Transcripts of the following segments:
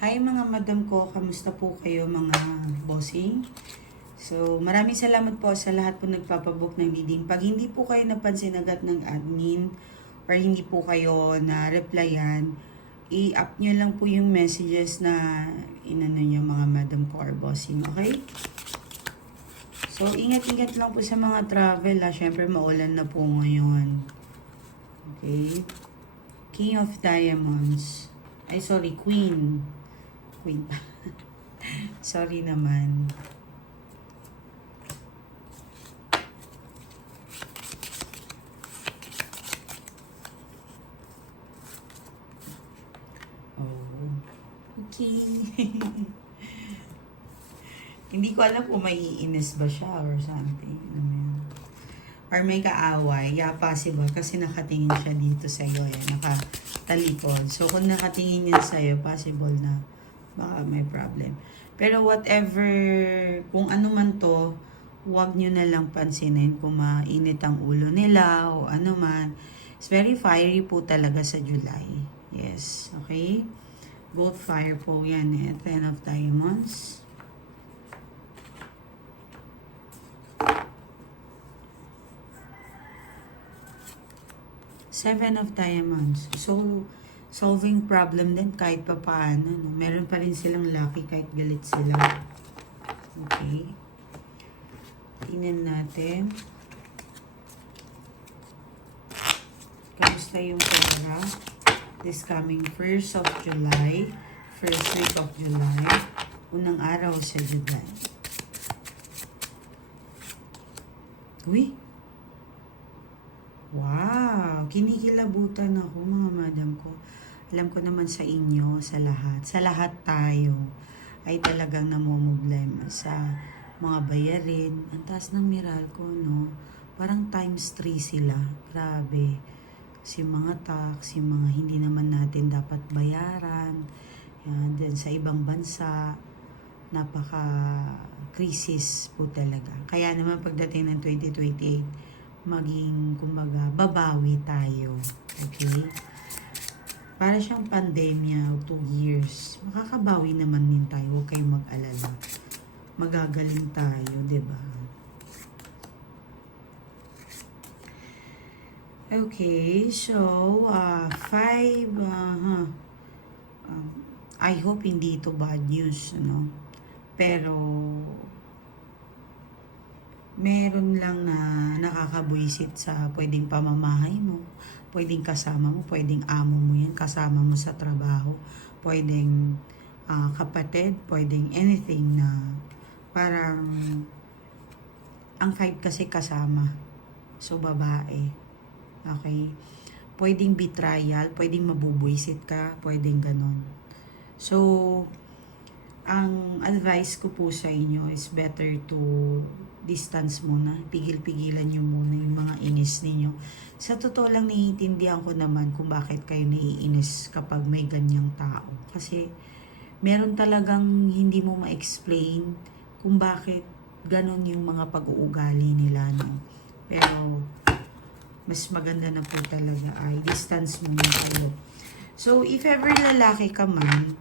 Hi mga madam ko, kamusta po kayo mga bossing? So, maraming salamat po sa lahat po nagpapabook ng reading. Pag hindi po kayo napansin agad ng admin or hindi po kayo na-replyan, i-up nyo lang po yung messages na inano nyo mga madam ko or bossing, okay? So, ingat-ingat lang po sa mga travel ha. Siyempre, maulan na po ngayon. Okay? King of Diamonds. Ay, sorry, Queen. Queen pa. Sorry naman. Oh. Okay. Hindi ko alam kung may iinis ba siya or something. Ano yun? Or may kaaway. Yeah, possible. Kasi nakatingin siya dito sa iyo. Nakatalikod. So, kung nakatingin yan sa iyo, possible na baka may problem. Pero whatever, kung ano man to, huwag nyo na lang pansinin kung mainit ang ulo nila o ano man. It's very fiery po talaga sa July. Yes, okay? Gold fire po yan eh. Ten of Diamonds. Seven of Diamonds. So, solving problem din kahit pa paano. No? Meron pa rin silang lucky kahit galit sila. Okay. Tingnan natin. Kamusta yung pera? This coming 1st of July. First week of July. Unang araw sa July. Uy! Wow! Kinikilabutan ako mga madam ko. Alam ko naman sa inyo, sa lahat tayo ay talagang namomblema sa mga bayarin. Ang taas ng Meralco, no? Parang times 3 sila. Grabe. Si mga tax, si mga hindi naman natin dapat bayaran. Yan, din sa ibang bansa, napaka-crisis po talaga. Kaya naman pagdating ng 2028, maging, kumbaga, babawi tayo. Okay? Para siyang pandemya, 2 years. Makakabawi naman din tayo. Huwag kayong mag-alala. Magagaling tayo, di ba? Okay, so, 5, I hope hindi ito bad news, no? Pero, meron lang na nakakabwisit sa pwedeng pamamahay mo, pwedeng kasama mo, pwedeng amo mo yan, kasama mo sa trabaho, pwedeng kapatid, pwedeng anything na parang ang 5 kasi kasama. So, babae. Okay? Pwedeng betrayal, pwedeng mabubwisit ka, pwedeng ganon. So, ang advice ko po sa inyo is better to distance muna. Pigil-pigilan nyo muna yung mga inis ninyo. Sa totoo lang, naiintindihan ko naman kung bakit kayo naiinis kapag may ganyang tao. Kasi meron talagang hindi mo ma-explain kung bakit ganon yung mga pag-uugali nila. No? Pero mas maganda na po talaga ay distance muna kayo. So, if ever lalaki ka man,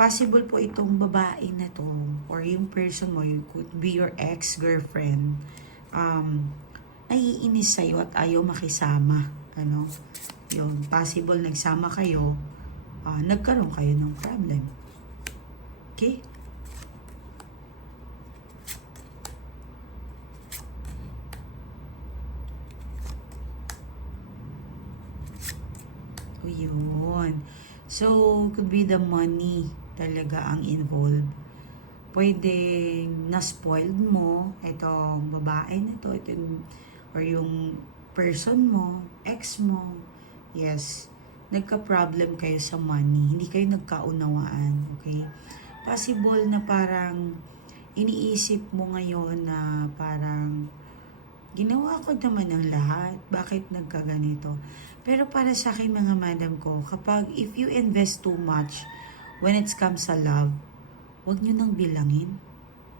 possible po itong babae na to or yung person mo, you could be your ex-girlfriend, naiinis sa'yo at ayaw makisama. Ano? Yun, possible nagsama kayo, nagkaroon kayo ng problem. Okay? O yun. So, could be the money talaga ang involved. Pwedeng na-spoiled mo itong babae na to, or yung person mo, ex mo. Yes, nagka-problem kayo sa money. Hindi kayo nagkaunawaan, okay? Possible na parang iniisip mo ngayon na parang ginawa ko naman ang lahat. Bakit nagkaganito? Pero para sa akin mga madam ko, kapag if you invest too much when it comes sa love, huwag nyo nang bilangin.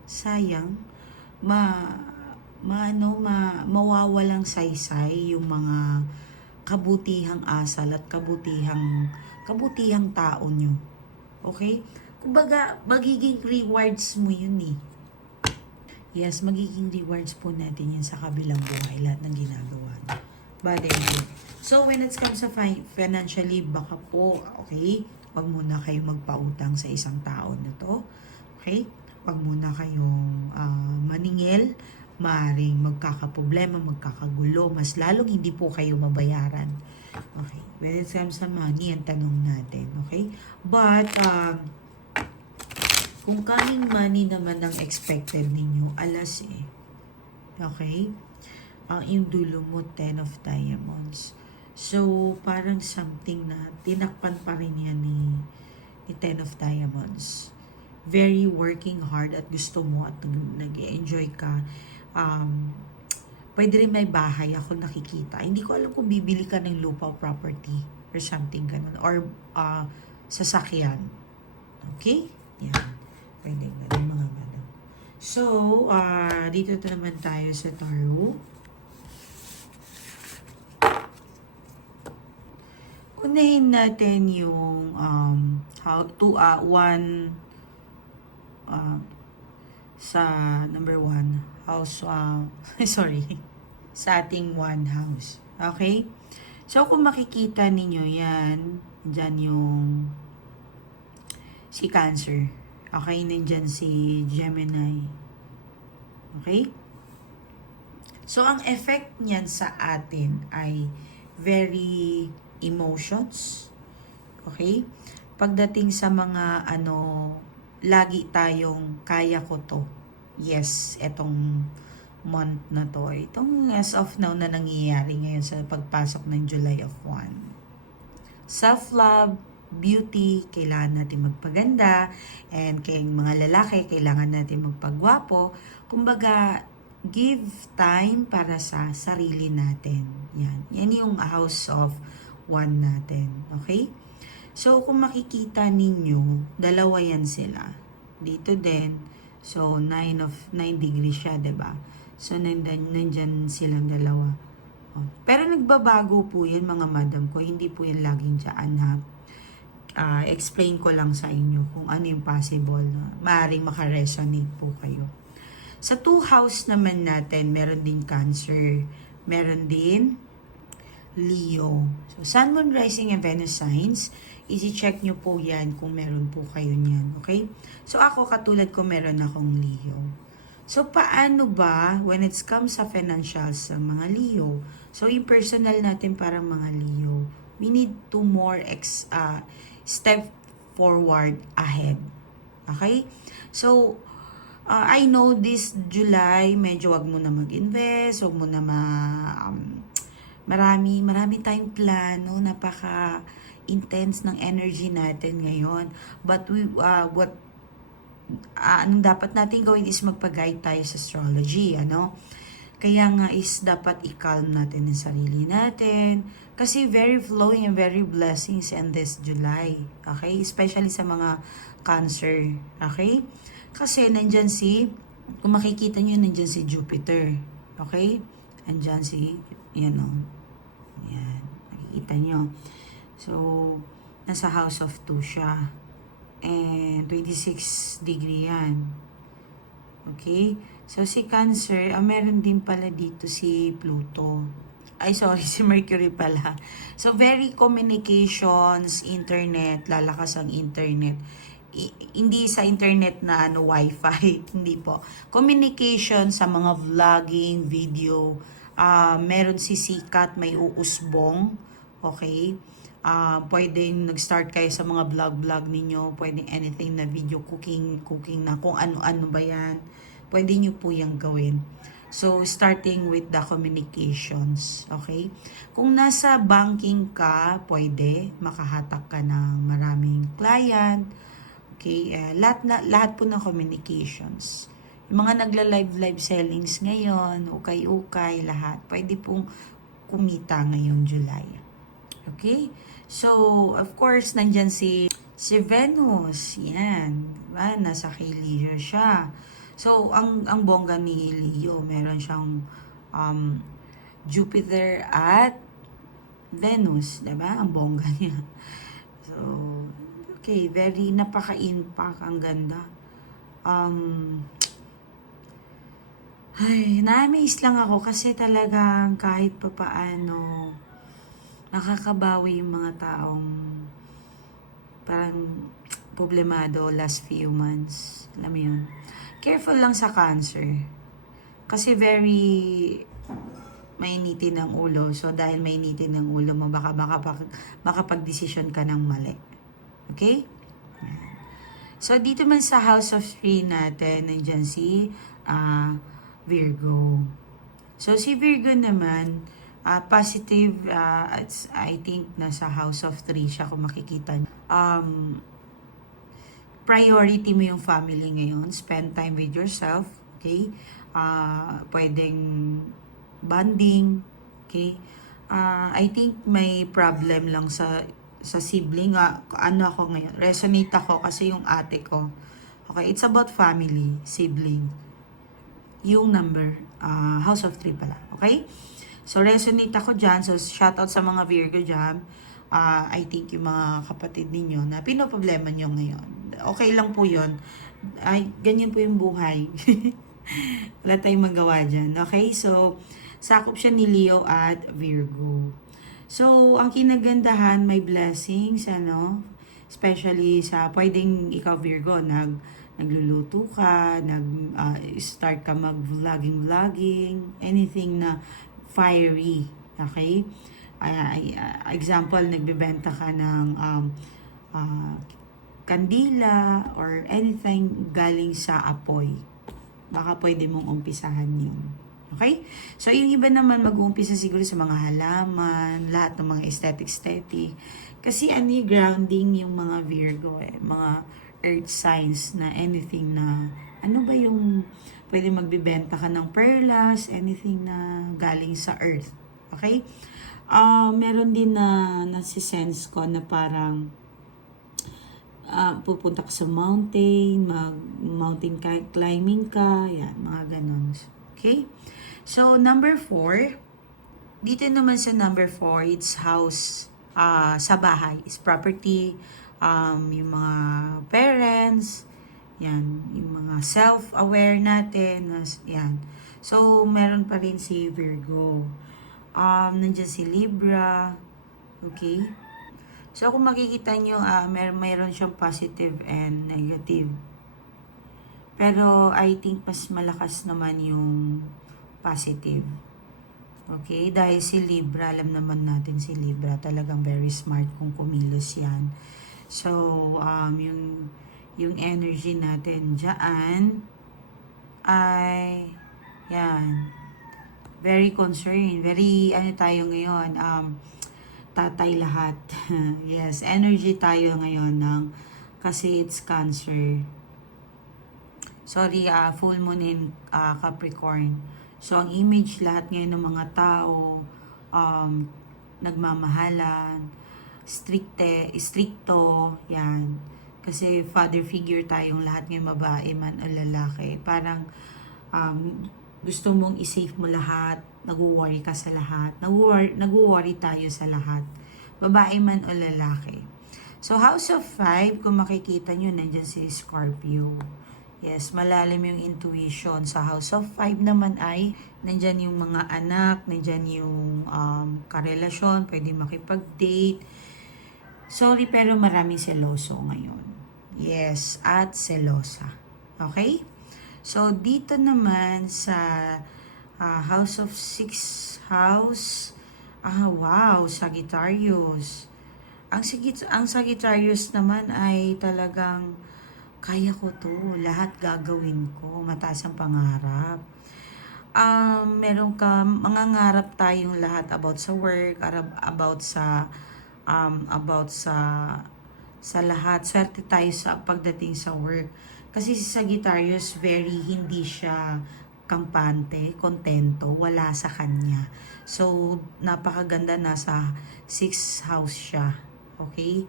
Sayang, mawawalang saysay yung mga kabutihang asal at kabutihang tao nyo. Okay? Kumbaga, magiging rewards mo yun eh. Yes, magiging rewards po natin yan sa kabilang buhay, lahat ng ginagawa nyo. But anyway, so when it comes sa financially, baka po, okay, wag muna kayo magpautang sa isang tao na to. Okay? Wag muna kayong maningil, maaring magkakaproblema, magkakagulo, mas lalong hindi po kayo mabayaran. Okay? When it comes sa money, ang tanong natin. Okay? But, kung coming money naman ang expected ninyo, alas eh. Okay? Yung dulo mo, 10 of Diamonds. So, parang something na tinakpan pa rin yan ni 10 of Diamonds. Very working hard at gusto mo at nag-enjoy ka. Pwede rin may bahay ako nakikita. Hindi ko alam kung bibili ka ng lupa o property or something ganun. Or sasakyan. Okay? Yan. Pwede ganun mga ganun. So, dito naman tayo sa tarot. Unahin natin yung sa number 1 house, sorry, sa ating 1 house. Okay? So, kung makikita ninyo yan, dyan yung si Cancer. Okay? Nandyan si Gemini. Okay? So, ang effect niyan sa atin ay very emotions. Okay? Pagdating sa mga lagi tayong kaya ko to. Yes, etong month na to. Itong as of now na nangyayari ngayon sa pagpasok ng July of 1. Self-love, beauty, kailangan natin magpaganda. And kay mga lalaki, kailangan natin magpagwapo. Kumbaga, give time para sa sarili natin. Yan. Yan yung house of 1 natin. Okay? So, kung makikita ninyo, dalawa yan sila. Dito din. So, 9 degrees siya, 'di ba? So, nandyan silang dalawa. Oh. Pero nagbabago po yan, mga madam ko. Hindi po yan laging dyan, ha? Explain ko lang sa inyo kung ano yung possible. Maaaring makaresonate po kayo. Sa 2 house naman natin, meron din Cancer. Meron din Leo. So, Sun, Moon, Rising, and Venus signs, i-check nyo po yan kung meron po kayo niyan. Okay? So, ako katulad ko meron akong Leo. So, paano ba when it comes sa financials sa mga Leo? So, yung personal natin parang mga Leo, we need to more step forward ahead. Okay? So, I know this July, medyo wag mo na mag-invest, wag mo na marami tayong plano, napaka-intense ng energy natin ngayon. But anong dapat natin gawin is magpag-guide tayo sa astrology, Kaya nga is dapat i-calm natin ang sarili natin. Kasi very flowing and very blessings in this July. Okay? Especially sa mga Cancer. Okay? Kasi nandyan kung makikita nyo, nandyan si Jupiter. Okay? Nandyan yan o. Yan. Makikita nyo. So, nasa house of 2 siya. And 26 degree yan. Okay? So, si Cancer, meron din pala dito si Pluto. Ay, sorry, si Mercury pala. So, very communications, internet, lalakas ang internet. Hindi sa internet na wifi, hindi po. Communication sa mga vlogging, video, meron si sikat, may uusbong, okay? Pwedeng nag-start kayo sa mga vlog ninyo, pwedeng anything na video, cooking na, kung ano-ano ba yan, pwede nyo po yung gawin. So, starting with the communications, okay? Kung nasa banking ka, pwede, makahatak ka ng maraming client, okay? Lahat po ng communications. Yung mga nagla-live sellings ngayon, ukay-ukay, lahat, pwede pong kumita ngayong July. Okay? So, of course, nandyan si Venus. Yan. Diba? Nasa kay Leo siya. So, ang bongga ni Leo, meron siyang Jupiter at Venus. Diba? Ang bongga niya. So, Okay, very napaka-impact. Ang ganda. Ay, na-amaze lang ako kasi talagang kahit papaano nakakabawi yung mga taong parang problemado last few months. Alam mo yun? Careful lang sa cancer. Kasi very mainitin ang ulo. So, dahil mainitin ang ulo mo, baka makapag-desisyon ka ng mali. Okay? So, dito man sa House of Three natin, nandyan si Virgo. So, si Virgo naman, positive, I think nasa House of Three siya kung makikita. Priority mo yung family ngayon. Spend time with yourself. Okay? Pwedeng bonding. Okay? I think may problem lang sa sibling. Ano ako ngayon? Resonate ako kasi yung ate ko. Okay? It's about family, sibling. Yung number, House of Three pala. Okay? So, resonate ako dyan. So, shout out sa mga Virgo dyan. I think yung mga kapatid ninyo na pinoproblema nyo ngayon. Okay lang po yun. Ay, ganyan po yung buhay. Wala tayong magawa dyan. Okay? So, sakop siya ni Leo at Virgo. So, ang kinagandahan, may blessings, ano? Especially sa, pwedeng ikaw Virgo, nagluluto ka, start ka mag-vlogging, anything na fiery. Okay? Example, nagbebenta ka ng kandila or anything galing sa apoy. Baka pwede mong umpisahan yun. Okay? So, yung iba naman mag-uumpisa siguro sa mga halaman, lahat ng mga aesthetic. Kasi grounding yung mga Virgo mga earth signs na anything na, ano ba yung pwede magbibenta ka ng perlas, anything na galing sa earth. Okay? Meron din na nasisense ko na parang pupunta ka sa mountain, mountain climbing ka, yan, mga ganun. Okay? So, number 4, dito naman sa number 4, it's house, sa bahay, is property, yung mga parents, yan, yung mga self-aware natin, yan. So, meron pa rin si Virgo. Nandiyan si Libra. Okay? So, kung makikita nyo, mayroon siyang positive and negative. Pero, I think mas malakas naman yung positive. Okay? Dahil si Libra, alam naman natin si Libra, talagang very smart kung kumilos yan. So, yung energy natin dyan ay, yan, very concerned. Very, tayo ngayon, tatay lahat. Yes, energy tayo ngayon kasi it's Cancer. Sorry, full moon in Capricorn. So, ang image lahat ngayon ng mga tao, nagmamahalan, stricto, yan. Kasi father figure tayong lahat ngayon, babae man o lalaki. Parang, gusto mong i-save mo lahat, nag-worry ka sa lahat, nag-worry tayo sa lahat, babae man o lalaki. So, House of 5, kung makikita nyo, nandyan si Scorpio. Yes, malalim yung intuition. Sa House of 5 naman ay, nandyan yung mga anak, nandyan yung karelasyon, pwede makipag-date. Sorry, pero maraming seloso ngayon. Yes, at selosa. Okay? So, dito naman sa House of 6 house, wow, Sagittarius. Ang Sagittarius naman ay talagang, kaya ko to, lahat gagawin ko, mataas ang pangarap. Meron ka, mangangarap tayong lahat about sa work, about sa lahat. Swerte tayo sa pagdating sa work. Kasi si Sagittarius, very hindi siya kampante, kontento, wala sa kanya. So, napakaganda, nasa 6th house siya. Okay?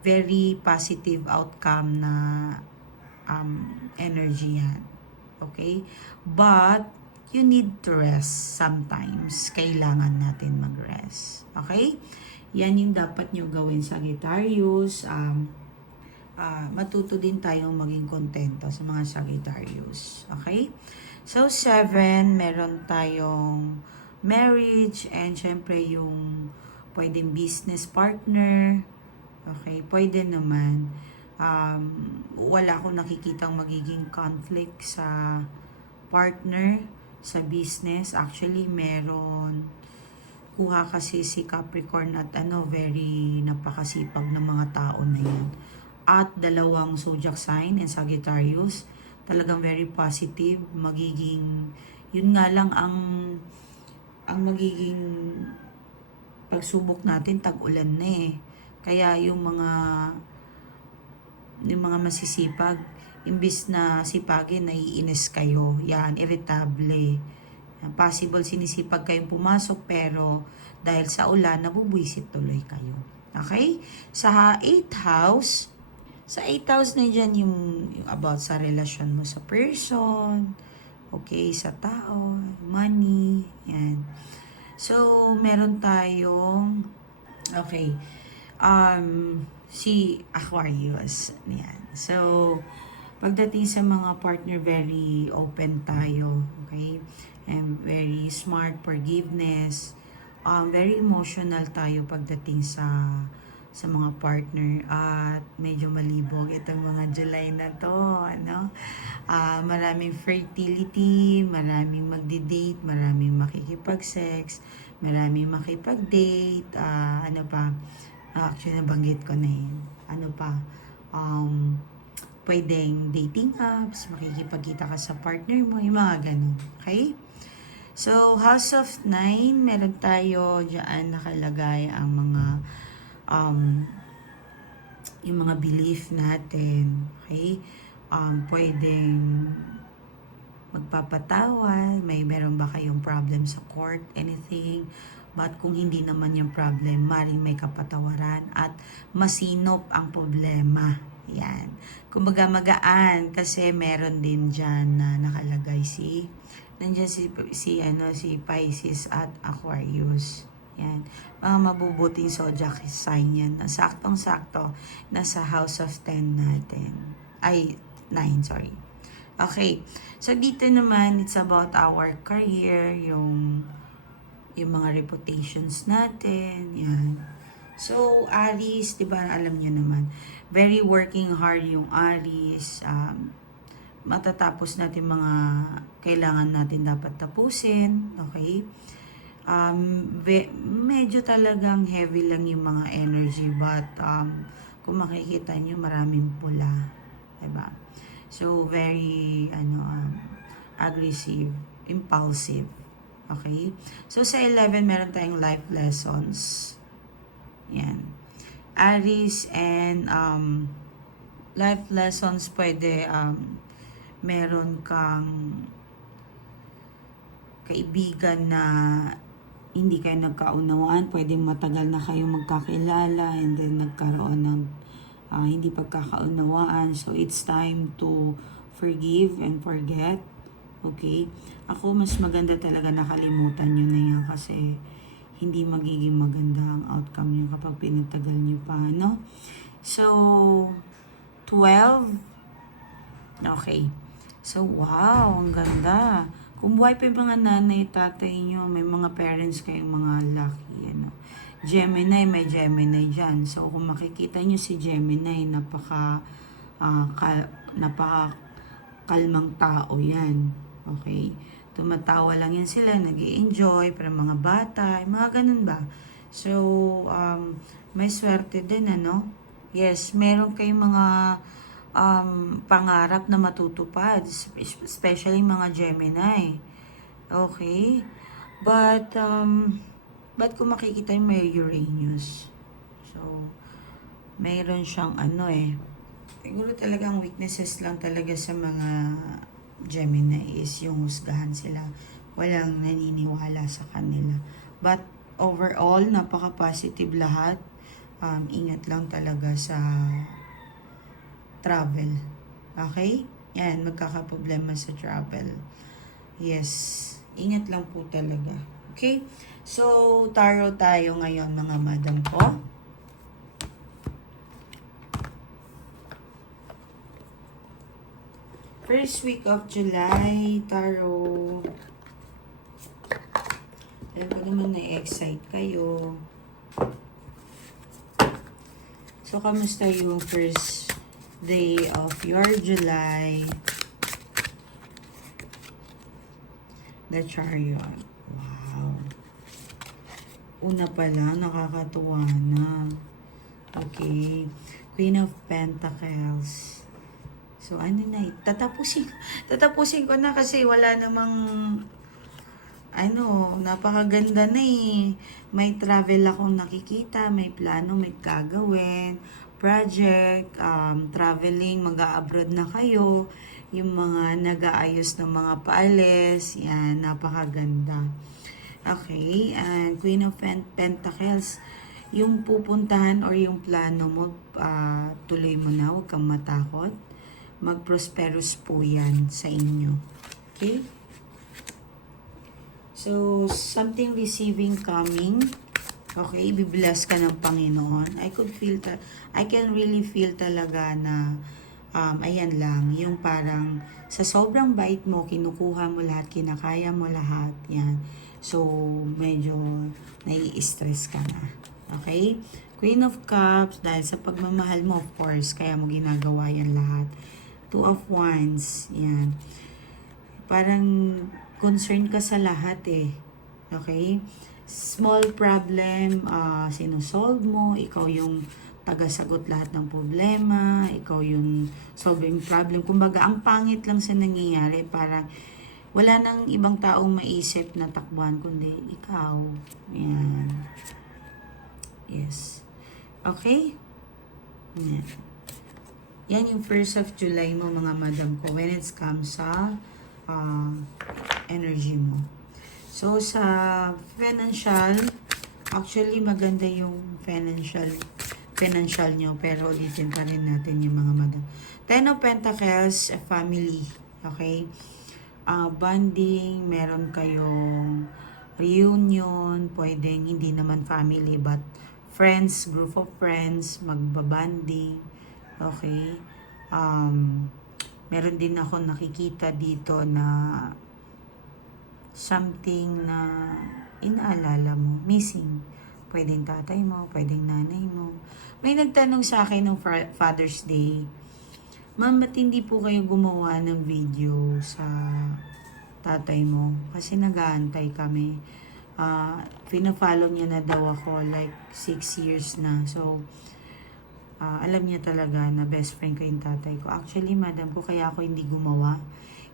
Very positive outcome na energy yan. Okay? But, you need to rest sometimes. Kailangan natin mag-rest. Okay? Yan yung dapat nyo gawin, Sagittarius. matuto din tayong maging kontento sa mga Sagittarius. Okay? So, 7, meron tayong marriage and syempre yung pwedeng business partner. Okay? Pwede naman. Wala akong nakikitang magiging conflict sa partner, sa business. Actually, meron kuha kasi si Capricorn at very napakasipag ng mga tao na yan. At dalawang zodiac sign in Sagittarius, talagang very positive, magiging, yun nga lang ang magiging pagsubok natin, tag-ulan na eh. Kaya yung mga masisipag, imbis na sipagin, naiinis kayo, yan, irritable. Possible sinisipag kayong pumasok pero dahil sa ulan, nabubwisit tuloy kayo. Okay? Sa 8th house, sa 8th house na dyan yung about sa relasyon mo sa person, okay, sa tao, money, yan. So, meron tayong, okay, si Aquarius, yan. So, pagdating sa mga partner, very open tayo, okay? And very smart, forgiveness, very emotional tayo pagdating sa mga partner at medyo malibog itong mga July na to, ano? Maraming fertility, maraming magdi-date, maraming makikipag-sex, maraming makipag-date, ano pa? Actually, nabanggit ko na yun. Ano pa? Pwedeng dating apps, makikipagkita ka sa partner mo, yung mga ganun. Okay? So, House of 9, meron tayo dyan nakalagay ang mga yung mga belief natin. Okay? Pwedeng magpapatawad, meron ba kayong problem sa court, anything. But kung hindi naman yung problem, maring may kapatawaran at masinop ang problema. Yan. Kumbaga magaan kasi meron din dyan na nakalagay nandiyan si Pisces at Aquarius. Yan. Mga mabubuting zodiac sign yan. Saktong-sakto nasa House of 10 natin. Ay, 9, sorry. Okay. So, dito naman, it's about our career, yung mga reputations natin. Yan. So, Aries, di ba, alam nyo naman, very working hard yung Aries. Matatapos natin mga kailangan natin dapat tapusin. Okay? Medyo talagang heavy lang yung mga energy but kung makikita nyo maraming pula, diba? So very aggressive, impulsive. Okay? So sa 11 meron tayong life lessons. Yan. Aries and life lessons pwede meron kang kaibigan na hindi kayo nagkaunawaan, pwedeng matagal na kayo magkakilala and then nagkaroon ng hindi pagkakaunawaan. So, it's time to forgive and forget. Okay? Ako, mas maganda talaga nakalimutan nyo na yan kasi hindi magiging maganda ang outcome nyo kapag pinatagal nyo pa, no? So, 12. Okay. So, wow, ang ganda. Kung buhay pa yung mga nanay, tatay nyo, may mga parents kayong mga lucky, Gemini, may Gemini dyan. So, kung makikita nyo si Gemini, napaka-kalmang tao yan. Okay? Tumatawa lang yan sila, nag-i-enjoy, pero mga bata, mga ganun ba? So, may swerte din, Yes, meron kayong mga pangarap na matutupad, especially mga Gemini. Okay? But kung makikita yung may Uranus. So, mayroon siyang siguro talagang weaknesses lang talaga sa mga Gemini is yung husgahan sila. Walang naniniwala sa kanila. But overall, napaka-positive lahat. Ingat lang talaga sa travel. Okay? Yan, magkakaproblema sa travel. Yes. Ingat lang po talaga. Okay? So, tarot tayo ngayon mga madam ko. First week of July, Tarot. Alam ko naman na-excite kayo. So, kamusta yung first day of your July? The Chariot. Wow. Una pa lang, nakakatuwa na. Okay. Queen of Pentacles. So, ano na eh. Tatapusin ko na kasi wala namang napakaganda na eh. May travel akong nakikita, may plano, may gagawin, project, traveling, mag-a-abroad na kayo, yung mga nag-aayos ng mga paalis, yan, napakaganda. Okay, and Queen of Pentacles, yung pupuntahan or yung plano mo, tuloy mo na, huwag kang matakot. Mag-prosperous po yan sa inyo. Okay? So, something receiving coming. Okay, bibless ka ng Panginoon. I can really feel talaga na, ayan lang, yung parang sa sobrang bait mo, kinukuha mo lahat, kinakaya mo lahat, yan. So, medyo nai-stress ka na. Okay? Queen of Cups, dahil sa pagmamahal mo, of course, kaya mo ginagawa yan lahat. Two of Wands, yan. Parang concerned ka sa lahat eh. Okay? Small problem, sinusolve mo, ikaw yung tagasagot lahat ng problema, ikaw yung solving problem. Kumbaga, ang pangit lang sa nangyayari, parang wala nang ibang taong maisip na takbuhan, kundi ikaw. Yan. Yes. Okay? Yan. Yan yung 1st of July mo, mga madam ko, when it comes sa energy mo. So, sa financial, actually maganda yung financial nyo, pero ulitin pa rin natin yung mga madam. Ten of Pentacles, family, okay? Bonding, meron kayong reunion, pwedeng hindi naman family, but friends, group of friends, magbabanding, okay? Meron din ako nakikita dito na something na inaalala mo, missing. Pwedeng tatay mo, pwedeng nanay mo. May nagtanong sa akin ng Father's Day, Ma'am, ba't hindi po kayo gumawa ng video sa tatay mo? Kasi nag-aantay kami. Pina-follow niya na daw ako like 6 years na. So, alam niya talaga na best friend ko yung tatay ko. Actually, madam ko, kaya ako hindi gumawa.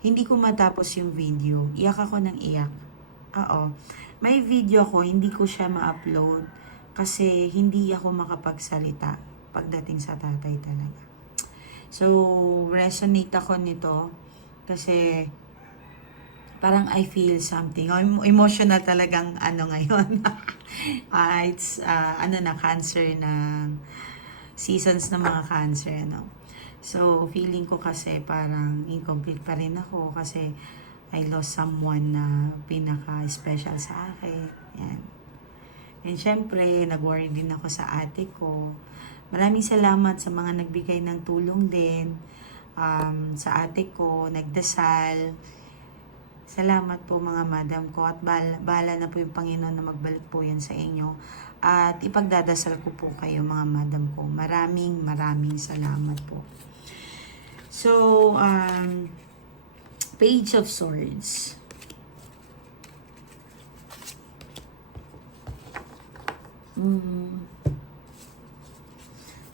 Hindi ko matapos yung video. Iyak ako ng iyak. Oo. May video ko, hindi ko siya ma-upload kasi hindi ako makapagsalita pagdating sa tatay talaga. So, resonate ako nito kasi parang I feel something. Emotional talagang ngayon. It's cancer na seasons ng mga cancer, So, feeling ko kasi parang incomplete pa rin ako kasi I lost someone na pinaka-special sa akin. Yan. And syempre, nag-worry din ako sa ate ko. Maraming salamat sa mga nagbigay ng tulong din sa ate ko, nagdasal. Salamat po mga madam ko at bahala na po yung Panginoon na magbalik po yan sa inyo. At ipagdadasal ko po kayo mga madam ko. Maraming salamat po. So, Page of Swords.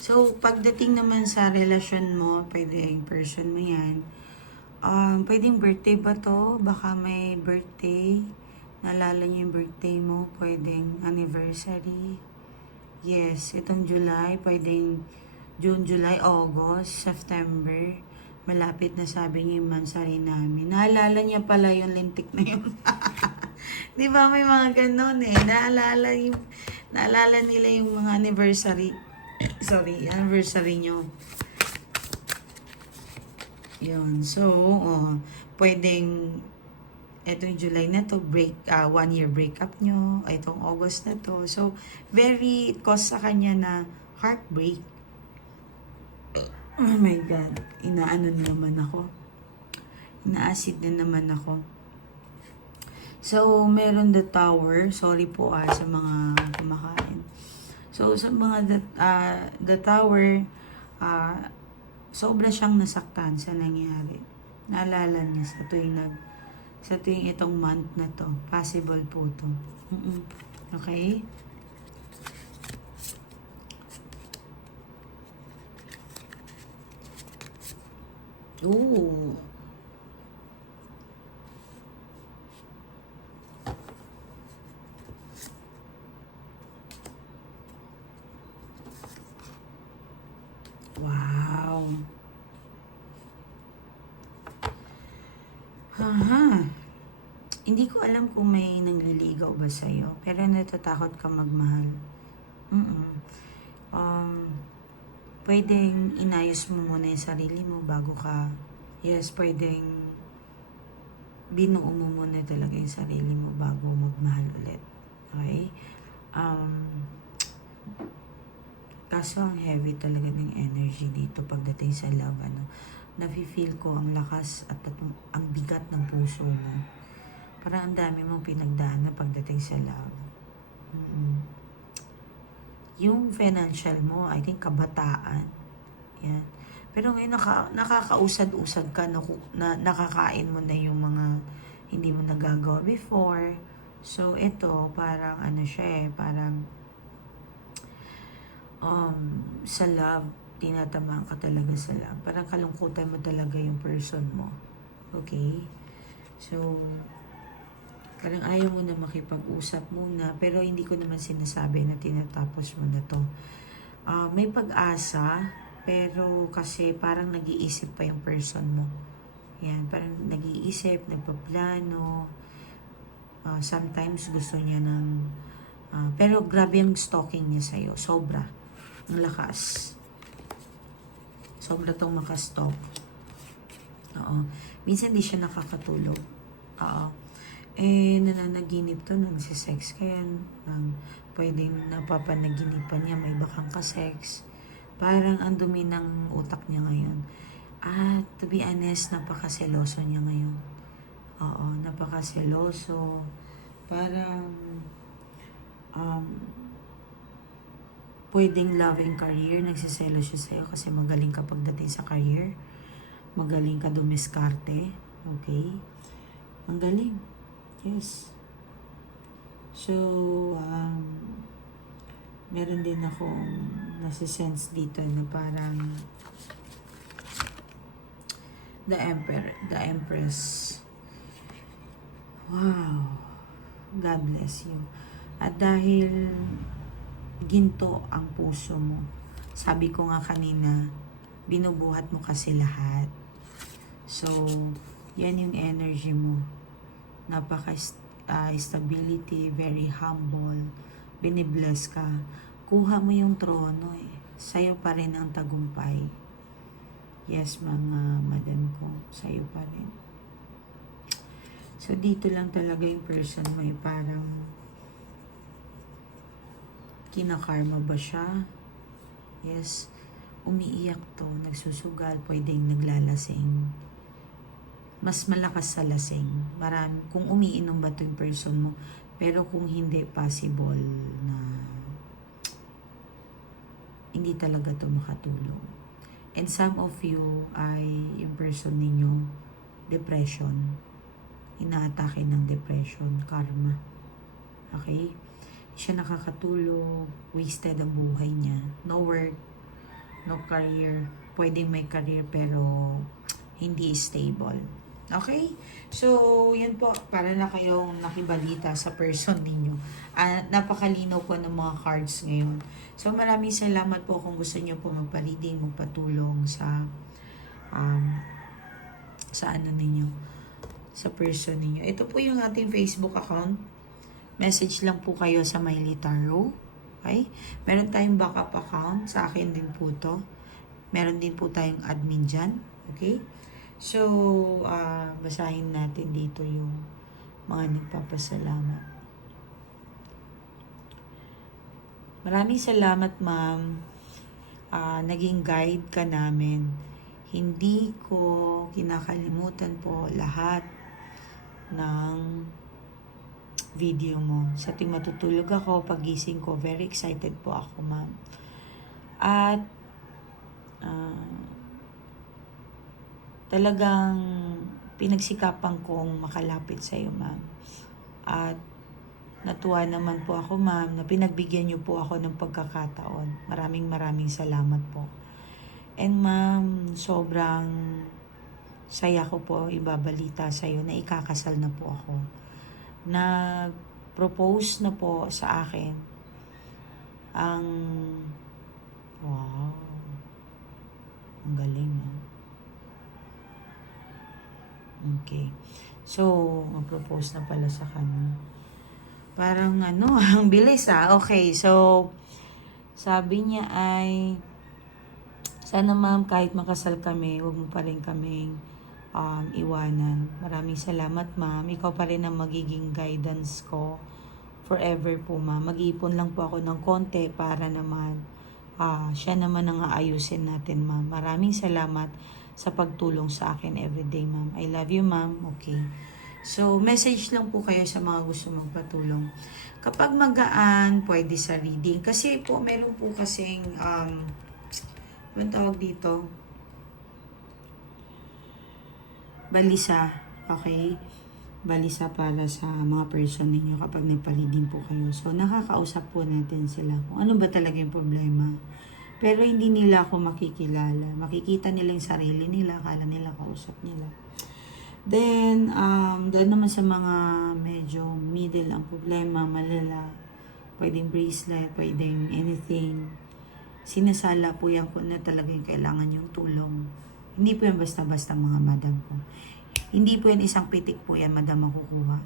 So, pagdating naman sa relasyon mo, pwedeng person mo yan. Pwedeng birthday ba to? Baka may birthday. Naalala niyo yung birthday mo. Pwedeng anniversary. Yes, itong July. Pwedeng June, July, August, September. Malapit na, sabi niya yung mansari namin. Naalala niya pala yung lintik na yun. Di ba may mga ganun eh. Naalala nila yung mga anniversary. Anniversary nyo. Yun. So, pwedeng etong July na to, 1 year breakup nyo. Itong August na to. So, very cause sa kanya na heartbreak. Oh my God. Inaano naman ako. Na-acid na naman ako. So, meron the tower. Sorry po sa mga kumakain. So, sa mga the tower, sobra siyang nasaktan sa nangyari. Naalala niya sa tuwing itong month na to. Possible po to. Okay? Ooh. Wow. Haha. Hindi ko alam kung may nangliligaw ba sa'yo, pero natatakot ka magmahal. Pwedeng inayos mo muna yung sarili mo bago ka, yes, pwedeng binuo mo muna talaga yung sarili mo bago magmahal ulit. Okay? Kaso ang heavy talaga ng energy dito pagdating sa love, nafe-feel ko ang lakas at ang bigat ng puso mo. Parang ang dami mong pinagdaanan pagdating sa love. Yung financial mo, I think kabataan. Yan. Pero ngayon nakakausad-usad ka, nakakain mo na yung mga hindi mo nagagawa before. So ito, parang siya parang sa love, tinatamaan ka talaga sa love. Parang kalungkutan mo talaga yung person mo. Okay? So, parang ayaw mo na makipag-usap muna, pero hindi ko naman sinasabi na tinatapos mo na to. May pag-asa, pero kasi parang nag-iisip pa yung person mo. Yan, parang nag-iisip, nagpaplano. Sometimes gusto niya pero grabe yung stalking niya sa'yo. Sobra. Ang lakas. Sobra tong makastalk. Oo. Minsan di siya nakakatulog. Oo. Nananaginip to, nagsisex kaya pwedeng napapanaginipan niya, may bakang ka-sex. Parang ang dumi ng utak niya ngayon. To be honest, napakaseloso niya ngayon. Oo, napakaseloso. Parang pwedeng loving career, nagsiselo siya sa'yo kasi magaling ka pagdating sa career. Magaling ka dumiskarte. Okay? Ang galing. Yes. So, meron din akong nasa-sense dito na parang the Empress. Wow. God bless you. At dahil ginto ang puso mo, sabi ko nga kanina, binubuhat mo kasi lahat. So, yan yung energy mo. Napaka-stability, very humble, binibless ka. Kuha mo yung trono Sa'yo pa rin ang tagumpay. Yes, mga madam ko, sa'yo pa rin. So, dito lang talaga yung person mo parang kinakarma ba siya? Yes. Umiiyak to, nagsusugal, pwedeng naglalasing. Mas malakas sa lasing. Kung umiinom ba to yung person mo, pero kung hindi, possible na hindi talaga to makatulong. And some of you ay yung person ninyo, depression. Inaatake ng depression, karma. Okay? Siya nakakatulog, wasted ang buhay niya. No work, no career. Pwedeng may career pero hindi stable. Okay? So, yan po. Para na kayong nakibalita sa person ninyo. Napakalinaw po ng mga cards ngayon. So, maraming salamat po kung gusto niyo po magpa-reading, magpatulong sa ninyo, sa person ninyo. Ito po yung ating Facebook account. Message lang po kayo sa Mylee Tarot. Okay? Meron tayong backup account. Sa akin din po to. Meron din po tayong admin dyan. Okay? So, basahin natin dito yung mga nagpapasalamat. Maraming salamat, ma'am. Naging guide ka namin. Hindi ko kinakalimutan po lahat ng video mo. Sa tuwing matutulog ako, pagising ko, very excited po ako, ma'am. At talagang pinagsikapan kong makalapit sa iyo, ma'am. At natuwa naman po ako, ma'am, na pinagbigyan niyo po ako ng pagkakataon. Maraming salamat po. And ma'am, sobrang saya ko po ibabalita sa iyo na ikakasal na po ako. Nag-propose na po sa akin ang wow, ang galing, ha? Okay. So, mag-propose na pala sa kanya. Parang ang bilis, ha? Okay, so sabi niya ay sana, ma'am, kahit makasal kami, huwag mo pa rin kaming iwanan. Maraming salamat, ma'am. Ikaw pa rin ang magiging guidance ko forever po, ma'am. Mag-iipon lang po ako ng konti para naman siya naman ang aayusin natin, ma'am. Maraming salamat sa pagtulong sa akin everyday, ma'am. I love you, ma'am. Okay. So, message lang po kayo sa mga gusto magpatulong. Kapag magaan, pwede sa reading. Kasi po, meron po kasing anong tawag dito? Balisa, okay? Balisa para sa mga person ninyo kapag nagpa-reading po kayo. So, nakakausap po natin sila kung ano ba talaga yung problema. Pero hindi nila ako makikilala. Makikita nila yung sarili nila, akala nila kausap nila. Then, doon naman sa mga medyo middle ang problema, malala, pwedeng bracelet, pwedeng anything. Sinasala po yan kung na talaga yung kailangan yung tulong. Hindi po yan basta-basta, mga madam ko. Hindi po yan isang pitik po yan, madam, makukuha.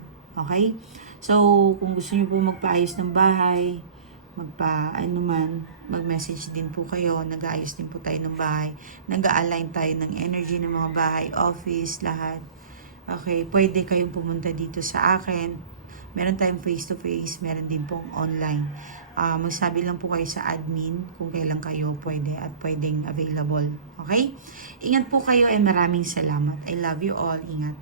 Okay? So, kung gusto niyo po magpaayos ng bahay, mag-message din po kayo, nag-aayos din po tayo ng bahay, nag-a-align tayo ng energy ng mga bahay, office, lahat. Okay, pwede kayong pumunta dito sa akin. Meron tayong face-to-face, meron din pong online. Magsabi lang po kayo sa admin kung kailan kayo pwede at pwedeng available. Okay? Ingat po kayo and maraming salamat. I love you all. Ingat.